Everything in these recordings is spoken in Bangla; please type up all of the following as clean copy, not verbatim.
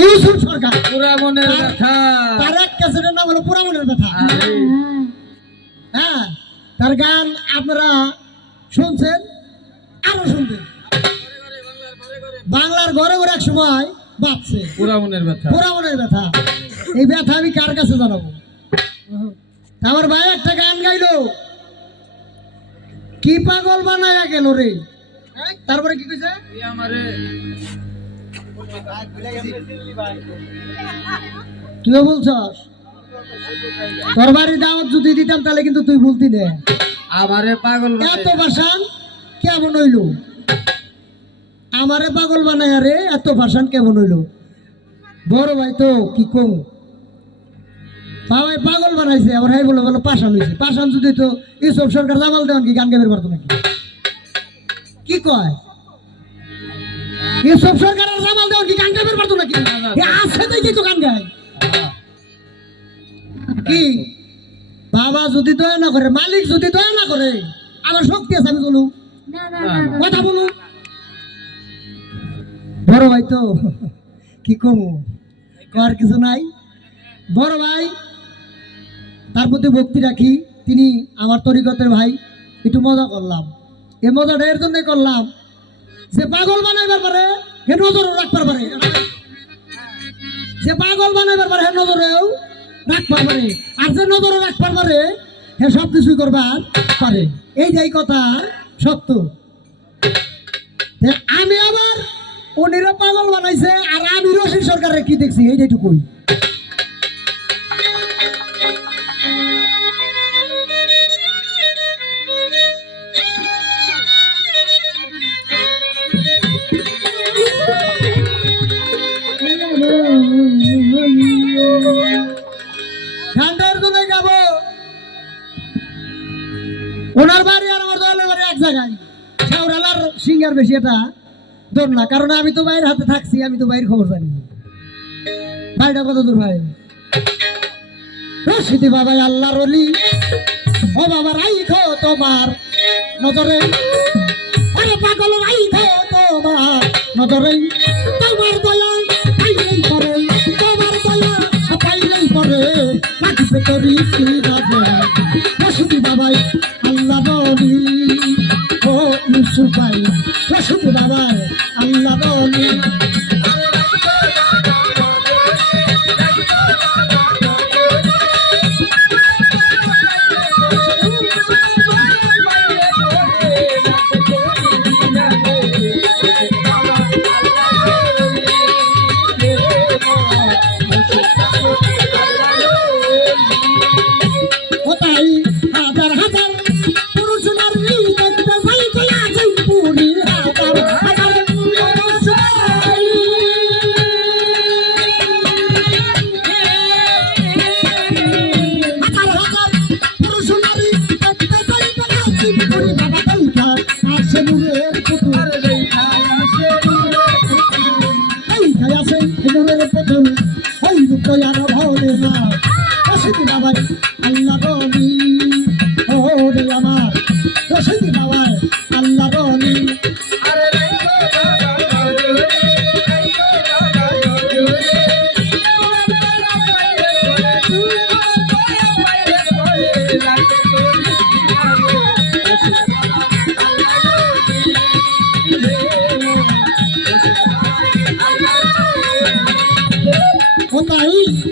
ইউসুফ সরকার পুরামনের ব্যথা। তার এক ক্যাসেটের নাম হলো পুরামনের ব্যথা। হ্যাঁ, তার গান আপনারা শুনছেন, আরো শুনবেন। বাংলার ঘরে ঘরে এক সময় বাজছে পুরামনের ব্যথা। পুরামনের ব্যথা। এই ব্যথা আমি কার কাছে জানাবো? আমার ভাই একটা গান গাইলো, কি পাগল বানায়া গেল রে। তারপরে কি কইছে? তুই বলছস তোর বাড়ির দাওয়াত যদি দিতাম তাহলে কিন্তু তুই বলতি না আমারে পাগল এত ভাষণ কেমন হইলো? আমারে পাগল বানায় রে, এত ভাষণ কেমন হইলো? বড় ভাই তো কি কম বাবাই পাগল বানাইছে, আবার হাই বলে বলো পাশান হয়েছে। পাশান যদি তো ইউসুফ সরকার জামাল দেওয়ান কি গান গাইতে পারতো নাকি? কি কয় ইউসুফ সরকার আর জামাল দেওয়ান কি গান গাইতে পারতো নাকি? আছে দেখি তো গান গায় কি? বাবা যদি দয়া না করে, মালিক যদি দয়া না করে, আমার শক্তি আছে আমি বলুন কথা বলুন। বড় ভাই তো কি কমু, আর কিছু নাই। বড় ভাই তার প্রতি ভক্তি রাখি, তিনি আমার তরিকতের ভাই। একটু মজা করলাম, এই মজাটা এর জন্য করলাম যে পাগল বানাইবার পারে হে নজরও রাখবার পারে, যে পাগল বানাইবার পারে হে নজরেও রাখবার পারে, আর যে নজরও রাখবার পারে হে সব কিছুই করবার পারে। এই যে কথা সত্য। আমি আবার উনিরা পাগল বানাইছে আর আমি রশিদ সরকারের কি দেখছি এইটুকুই। গানটার জন্য গাবো, ওনার বাড়ি আর আমার দলের বাড়ি এক জায়গায়, শেওড়ালার সিঙ্গার বেশি এটা দৌড় না, কারণ আমি তো বাইরের হাতে থাকছি, আমি তো বাইরের খবর জানি। ভাইটা কত দূর ভাই? রশিদি বাবাই আল্লাহর ওলি, ও বাবা রাইখো তোমার নজরে, আরে পাগল রাইখো তোমার নজরে, তোমার দয়া পাইলেই করে, তোমার দয়া পাইলেই করে, রাখবে করি কি রাখবে। রশিদি বাবাই আল্লাহর ওলি, ও ইউসুফ ভাই রশিদি বাবাই আল্লাহর ওলি।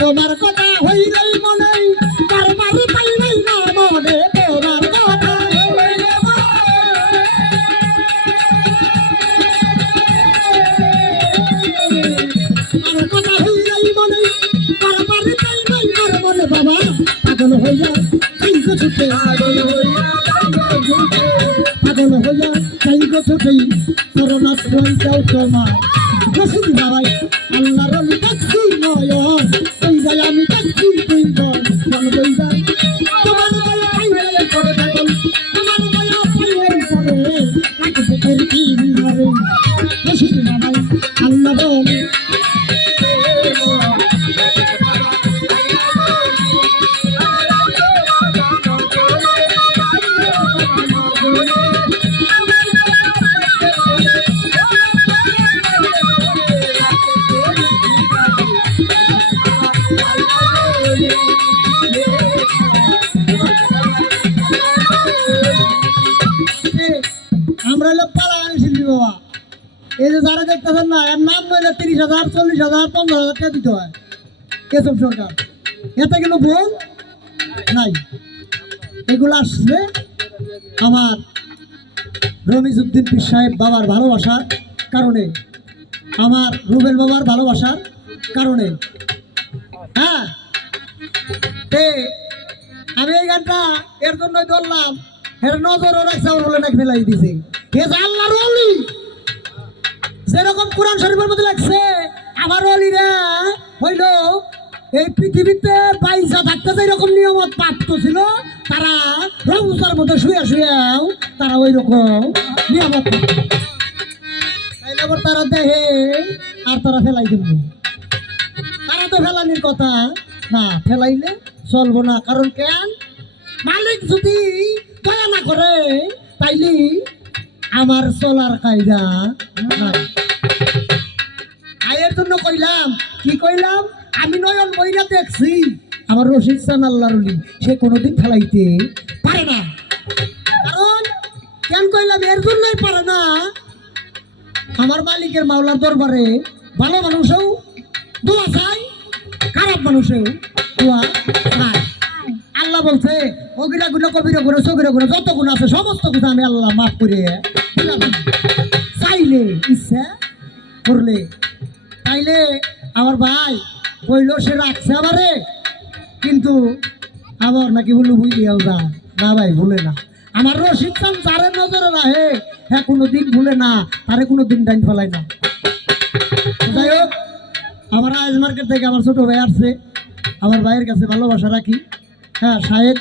তোমার কথা হইলেই মনে, কারবার পাইলেই না মনে, তোমার কথা আমার কথা হইলেই মনে, কারবার পাইলেই না মনে। বাবা পাগল হইয়া কাইগো ছুটে, পাগল হইয়া কাইগো ছুটে, করোনা হই যাও তোমার রশিদি বাবাই আল্লাহর ওলি। দেখছি নয়ন ওই যাই আমি দেখছি তুই বল বই যাই, তোমার দয়া পাইলেই করে পাগল, তোমার দয়া পাইলেই করে রাখবে করি কি ধরে। রশিদি বাবাই আল্লাহর ওলি। দেখতেছেন না, এর নাম নইলে 30,000 40,000 15,000 টাকা দিতে হয় কেশব সরকার। এতে কিন্তু ভুল নাই। এগুলো আসছে আমার রমিজউদ্দিন পীর সাহেব বাবার ভালোবাসার কারণে, আমার রুবেল বাবার ভালোবাসার কারণে। হ্যাঁ, আমি এই গানটা এর জন্যই ধরলাম, এর নজরও রাখছে, আমার বলে নাকি ফেলাই দিছে। এ যে আল্লাহর ওলি, যেরকম কোরআন শরীফের মধ্যে লাগছে আমার ওলিরা হইল এই পৃথিবীতে পয়সা থাকতে যেরকম নিয়মত প্রাপ্ত ছিল, তারা রমজার মধ্যে শুয়ে শুয়েও তারা ওই রকম নিয়মত তাইলে আবার তারা দেখে আর তারা ফেলাই দেবে। তারা তো ফেলানির কথা না, ফেলাইলে চলবো না। কারণ কেন, মালিক যদি দয়া না করে তাইলে আমার চলার কায়দা নাই। আয়ের জন্য কইলাম, কি কইলাম, আমি নয়ন বইরা দেখছি আমার রশিদ চান আল্লাহর ওলি, সে কোনোদিন ফেলাইতে পারে না। কারণ কেন কইলাম, এর জন্যই পারে না, আমার মালিকের মাওলার দরবারে ভালো মানুষও দোয়া চাই, খারাপ মানুষেও দোয়া চাই। আল্লাহ বলছে অগিরা গুলো কবিরা গুলো সগিরা গুলো যত গুণ আছে সমস্ত কিছু আমি আল্লাহ মাফ করে দিলাম, চাইলে ইচ্ছা করলে। তাইলে আমার ভাই কইল সে রাখছে আমারে, কিন্তু আবার নাকি বললো বুঝলিয়াও যা না ভাই, ভুলে না। আমার রশিদ খান যারে নজরে রাহে হ্যাঁ কোনোদিন ভুলে না, তারে কোনোদিন ডাইন ফেলায় না। যাই হোক, আমার আজ মার্কেট থেকে আমার ছোট ভাই আসছে, আমার ভাইয়ের কাছে ভালোবাসা রাখি। হ্যাঁ, শাহেদ,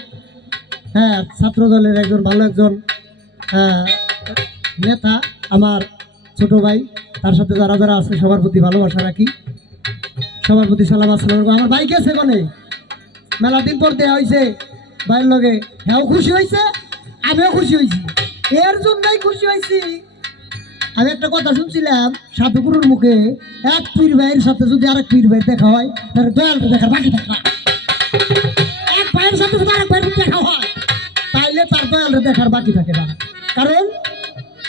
হ্যাঁ, ছাত্র দলের একজন ভালো একজন নেতা, আমার ছোট ভাই, তার সাথে যারা যারা আছে সবার প্রতি ভালোবাসা রাখি, সবার প্রতি সালাম আসসালাম। আমার ভাই গেছে বলে মেলা দিন পর দেওয়া হয়েছে ভাইয়ের লগে, হ্যাঁ খুশি হয়েছে, আমিও খুশি হয়েছি, এর জন্যই খুশি হয়েছি। আমি একটা কথা শুনছিলাম সাধুগুরুর মুখে, এক পীর ভাইয়ের সাথে যদি আরেক পীর ভাই দেখা হয় তাহলে দয়ালকে দেখার বাকি থাকে না। এক ভাইয়ের সাথে যদি আরেক ভাইয়ের দেখা হয় তাইলে তার দয়ালকে দেখার বাকি থাকে না। কারণ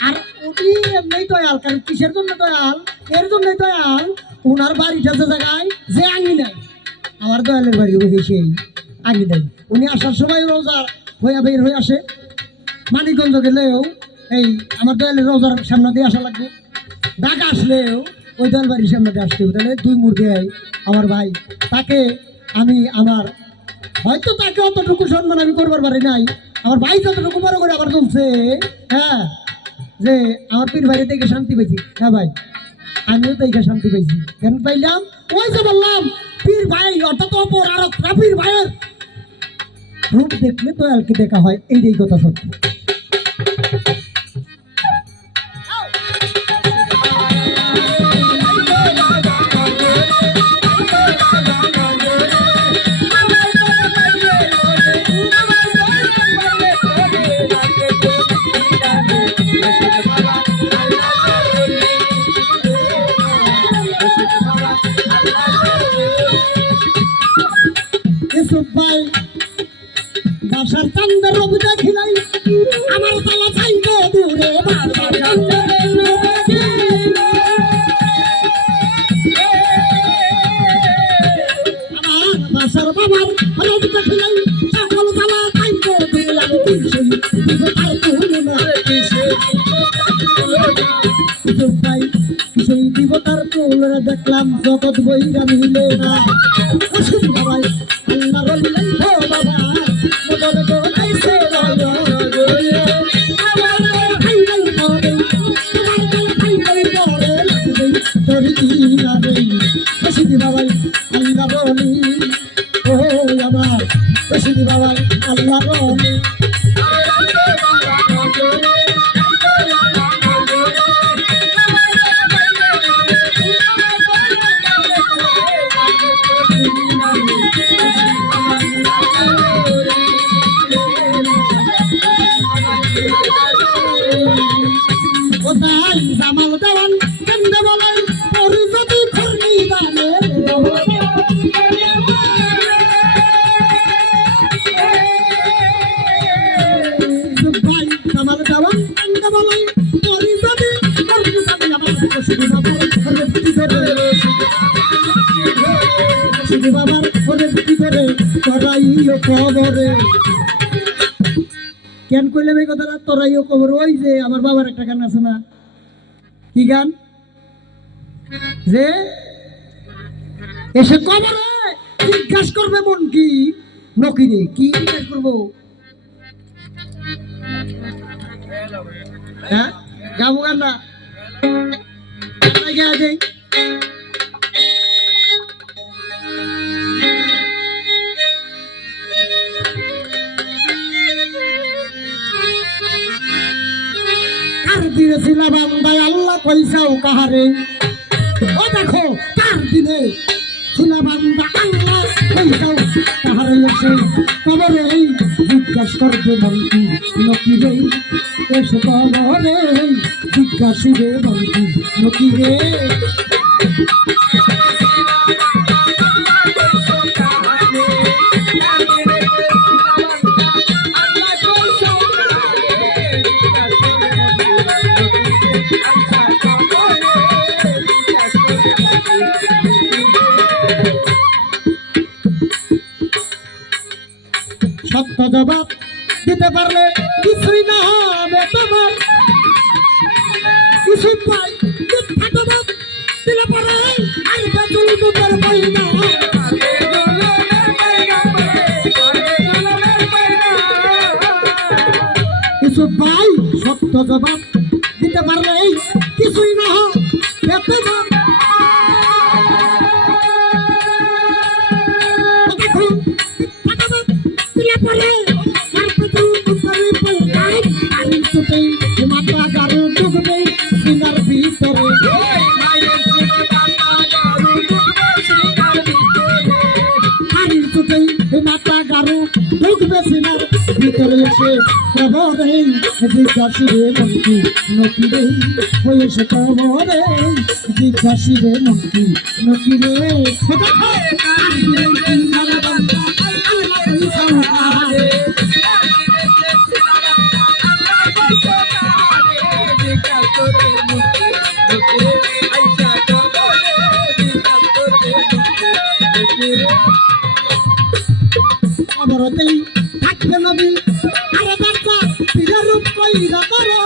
আর উনি এমনি দয়াল, কারণ কিসের জন্য দয়াল, এর জন্যই দয়াল, ওনার বাড়িটা যে জায়গায় যে আঙি নাই, আমার দয়ালের বাড়ি ওই সেই আঙি নাই। উনি আসার সময় রোজার হইয়া বের হয়ে আসে, মানিকগঞ্জ গেলেও এই আমার দয়ালের রোজার সামনে দিয়ে আসা লাগবে, ঢাকা আসলেও ওই দয়াল বাড়ির সামনে দিয়ে আসতে হবে। তাহলে দুই মুড় দেয় আমার ভাই, তাকে আমি আমার হয়তো তাকে অতটুকু সম্মান আমি করবার পারি নাই, আমার ভাই যতটুকু বড় করে আবার চলছে। হ্যাঁ, যে আমার পীর ভাইরে দেখে শান্তি পাইছি। হ্যাঁ ভাই, আমিও দেখে শান্তি পাইছি। কেন পাইলাম, ওই যে বললাম পীর ভাই অর্থাৎ অপর আর পীর ভাইয়ের রূপ দেখলে দয়ালকে দেখা হয়, এইটাই কথা সত্য। ভাই বাসার চান্দের রবি দেখিলাই আমার তালা চাইবে দূরে, আমার বাসার বাবার রবি দেখিলাই সকল তালা চাইবে দূরে, আমি ভাই সেই দিবতার তুলে দেখলাম জগৎ বইরা মিলে না। বাবাই আল্লাহ রলিলাই ও বাবা মদর গো আইছে বাবা আমার ভাই নাই পড়ে, তোমার ভাই নাই পড়ে লাগবে তোর দিনা দেই বসিদি বাবাই আল্লাহ রলি ও আমার বসিদি বাবাই আল্লাহ রলি। জামাল দেওয়ান কেন্দ্রে বলাই পরিজতি খর্নি দানে শুধু বাবার ফোনে কি করে তোরাইও কবরে কেন কইলাম এই কথাটা তোরাইও কবর ওই যে আমার বাবার একটা গান আছে না কি গান যে এসে কবরে জিজ্ঞাসা করবে মন কি নকিরে কি জিজ্ঞাসা করবো হ্যাঁ গাবো গান না গে আগে কার দিনে ছিল বান্দায় আল্লাহ কইসাও কাহারে ও দেখো কার দিনে ছিল বান্দা আল্লাহ কইসাও কাহারে এসে কবরে জিজ্ঞাসা করবে মন্ত্রী নকিরে এসে কবরে জিজ্ঞাসিবে মন্ত্রী নকিরে সত্য জবাব দিতে পারলে কিছুই না হবে তোমার কিছু পাই মিথ্যা জবাব দিলে পরে আর বেতুল দুধের বই না কিছু পাই সত্য জবাব দিতে পারলে কিছুই না হবে তোমার মাতা গারু ডুববে সিনার ভিতরে পানির চোখেই মাতা গারু ডুববে সিনার ভিতরে এসে কবরে জিজ্ঞাসিবে মন্ত্রী নকিরে হয়েছে কবরে জিজ্ঞাসিবে মন্ত্রী নকিরে খবরতেই থাকবে নবী আরে বাচ্চা পীরের রূপ কইরা করো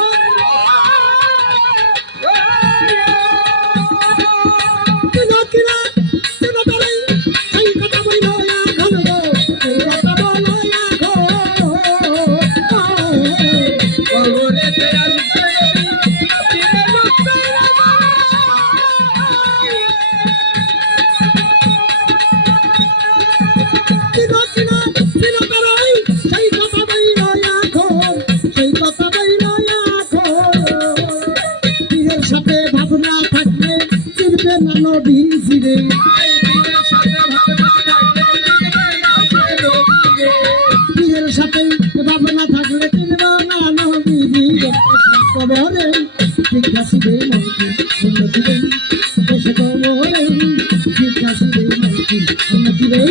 কিনা কিনা কিনা বলে এই কথা বইলো না ঘনগো এই কথা বলো না গো কবরেতে আসবে পীরের রূপ কইরা কিনা কিনা কিনা বলে সেই কথা বইলো না গো সেই কথা বইলো না গো পীরের সাথে ভাবনা থাকলে চিনবে না নবী জিরে পীরের সাথে ভাবনা থাকলে চিনবে না নবী জিরে কবরে জিজ্ঞাসিবে মন্ত্রী উন্নতিরে এসে কবরে জিজ্ঞাসিবে মন্ত্রী উন্নতিরে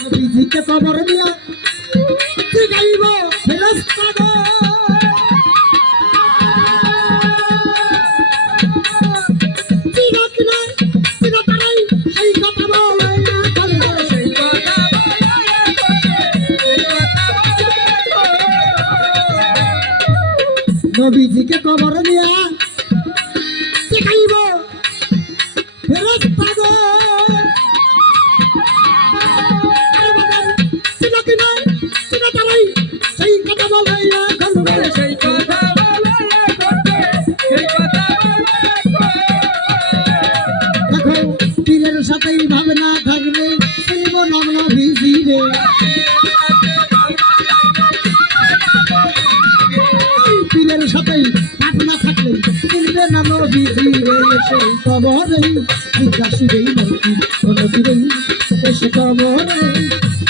নবীজিকে কবর দিয়া জিগাইব ফেরেশতা গো চিনা কিনা চিনা তারাই সেই কথা বলে না করবে সেই কথা নবীজিকে কবর দিয়া জিগাইব ফেরেশতা গো চিনা কিনা চিনা তারাই সেই কথা বলে না করবে সেই কথা বলে সেই কথা দেখো পীরের সাথেই ভাবনা থাকবে চিনব নাম নবীজি রে পীরের সাথেই ভাবনা থাকলে চিনবে না নবীজি রে এসে কবরে জিজ্ঞাসিবে মন্ত্রী নবীরে এসে কবরে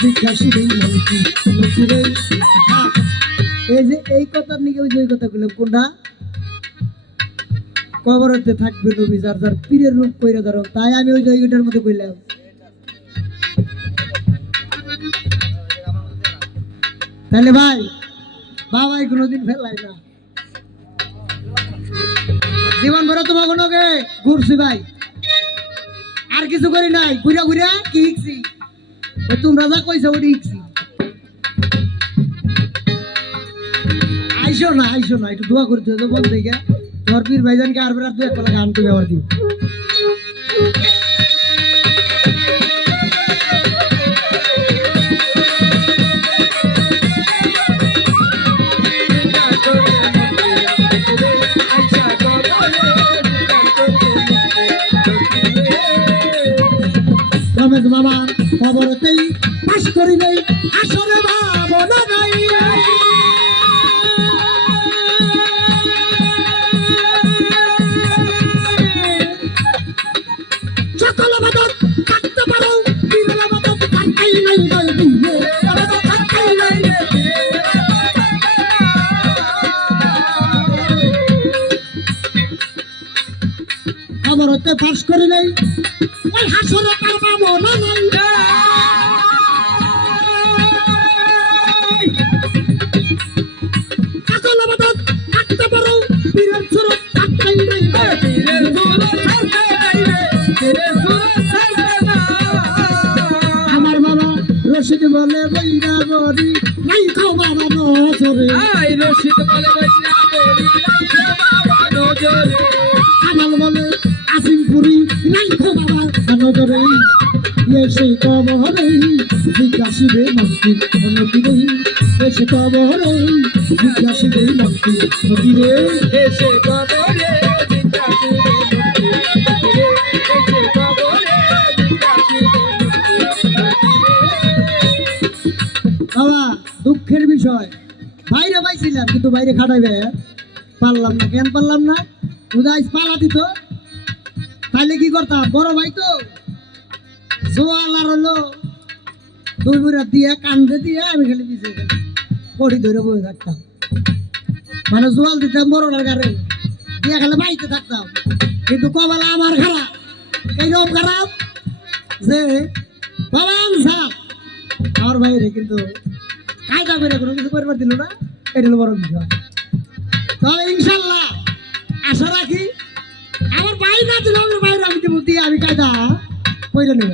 জিজ্ঞাসিবে মন্ত্রী নবীরে এই যে এই কথার নিকে ওই যে ওই কথা বললাম কোনটা কবরতে থাকবে নবী যার যার পীরের রূপ কইরা ধরো, তাই আমি ওই জায়গাটার মধ্যে কইলাম। তাহলে ভাই বাবাই কোনোদিন ফেলাই না, জীবন ভরে তোমার কোনো ঘুরছি ভাই, আর কিছু করি নাই, ঘুরা ঘুরা কি শিখছি, ওই তোমরা যা কইছো ওটি শিখছি। আইসো না একটু দোয়া করতে হবে বল থেকে, তোমার পীর ভাইজানকে আর বেড়ার দু এক পালা গান তুমি আবার দিও। রমেশ মামা খবরতেই পাশ করি নেই, আসরে ভাবনা নাই। সকল বাদক থাকতে পারো, বিরল বাদক থাকতেই নাই দয় দিয়ে, বাদক থাকতেই নাই। খবরতে পাশ করি নেই, ওই হাসরে তার ভাবনা নাই। সকল বাদক থাকতে পারো, বীরের সুরত থাকতেই নাই। আমার বাবা রশিদ বলে বইরা বড়ি নাই তো বাবা নজরে, কামাল বলে আসিমপুরি নাই তো বাবা নজরে। এসে কবরে জিজ্ঞাসিবে মন্ত্রী নদীরে, এসে কবরে জিজ্ঞাসিবে মন্ত্রী নদীরে, এসে কবরে বাবা। দুঃখের বিষয় বাইরে পাইছিলাম কিন্তু বাইরে খাটাইবে পারলাম না, কেন পারলাম না, উদাইস পালা দিত তাইলে কি করতাম, বড় ভাই তো জোয়াল আর হলো দুই মুড়া দিয়ে কান্দে দিয়ে আমি খালি পিছিয়ে পড়ি ধরে বসে থাকতাম, মানে জোয়াল দিতাম বড়টার গাড়ি দিয়ে খালি বাইতে থাকতাম। কিন্তু কপালে আমার খারাপ, এইরকম খারাপ যে বাবা সাপ আমার বাইরে কিন্তু কায়দা করে কোনো কিছু করবার দিল না, এটা হলো বড় বিষয়। তবে ইনশাল্লাহ আশা রাখি আমার বাইরে না দিল, আমার বাইরে আমি দিব দিয়ে আমি কায়দা কইরা নেব।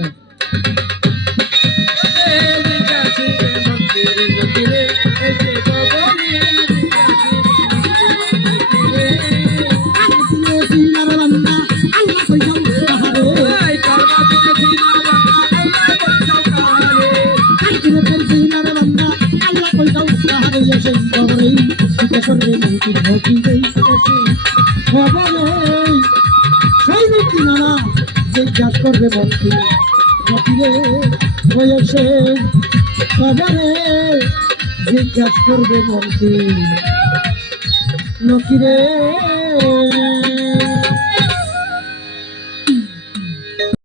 জিজ্ঞাসা করবে মন্ত্রী নকিরে, হয়েছে খবরে জিজ্ঞাসা করবে মন্ত্রী নকিরে।